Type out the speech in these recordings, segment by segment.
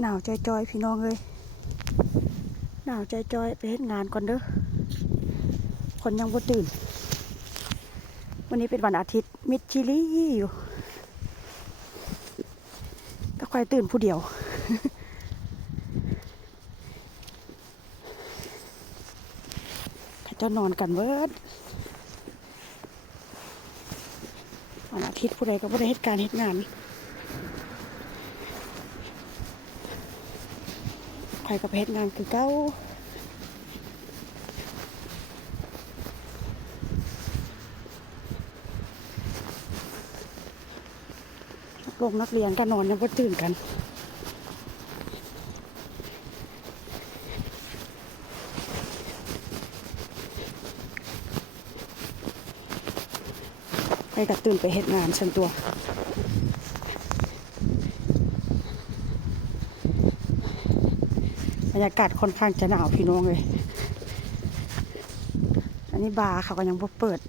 หนาวจอยๆพี่น้องเลยหนาวจอยๆไปเฮ็ดงานก่อนเด้อคนยังบ่ตื่น วันนี้เป็นวันอาทิตย์มิดชิลี่อยู่ก็ค่อยตื่นผู้เดียวเขาเจะนอนกันเบิดวันอาทิตย์ผู้ใดก็บ่ได้เฮ็ดการเฮ็ดงาน ใครกับเพชรงานคือเก้าลงนักเรียนก็นนอนยังก็ตื่นกันไปกับตื่นไปเฮ็ดงานฉันตัว รรยากาศค่อนข้างจะหนาวพี่น้องเลย อันนี้บาร์เขาก็ยังบ่เปิด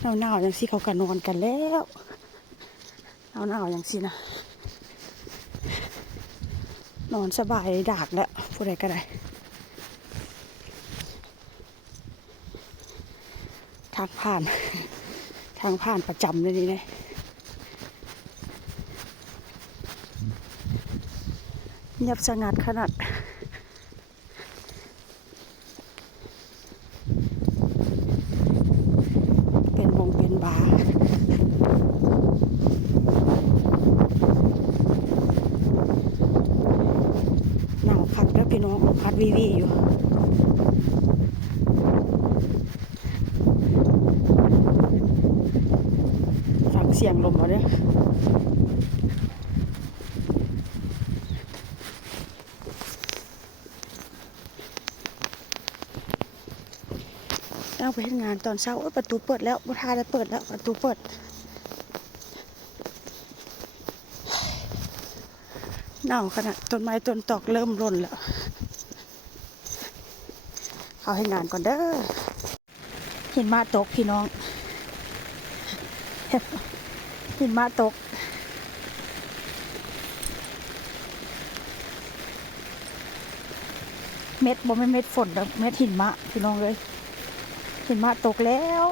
หนาวหนาวๆอย่างสิเขาก็นอนกันแล้วหนาวหนาวๆอย่างสินะ นอนสบายดากแล้วผู้ใดก็ได้ทางผ่าน ทางผ่านประจำเลยนี่นะ เงียบสงัดขนาด เป็นวงเป็นบาหนาวคักแล้วพี่น้องคัดวีวีอยู่ฟังเสียงลมมาเด้อ เอาไปทำงานตอนเช้าประตูเปิดแล้วบุทาได้เปิดแล้วประตูเปิดหนาวขนาดต้นไม้ต้นตอกเริ่มร่นแล้วเอาให้งานก่อนเด้อหินมาตกพี่น้องหินมาตกเม็ดบ่ไม่นเม็ดฝนดอกเม็ดหินมะพี่น้องเลย หินมาตกแล้ว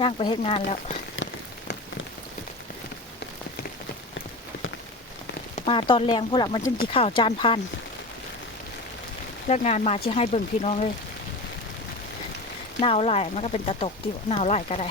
ย่างไปเฮ็ดงานแล้ว มาตอนแรงพวกละมันจึงจีข่าวจานพันเลิกงานมาที่ให้เบิ่งพี่น้องเลยหนาวไหลมันก็เป็นตะตกที่หนาวไหลก็ได้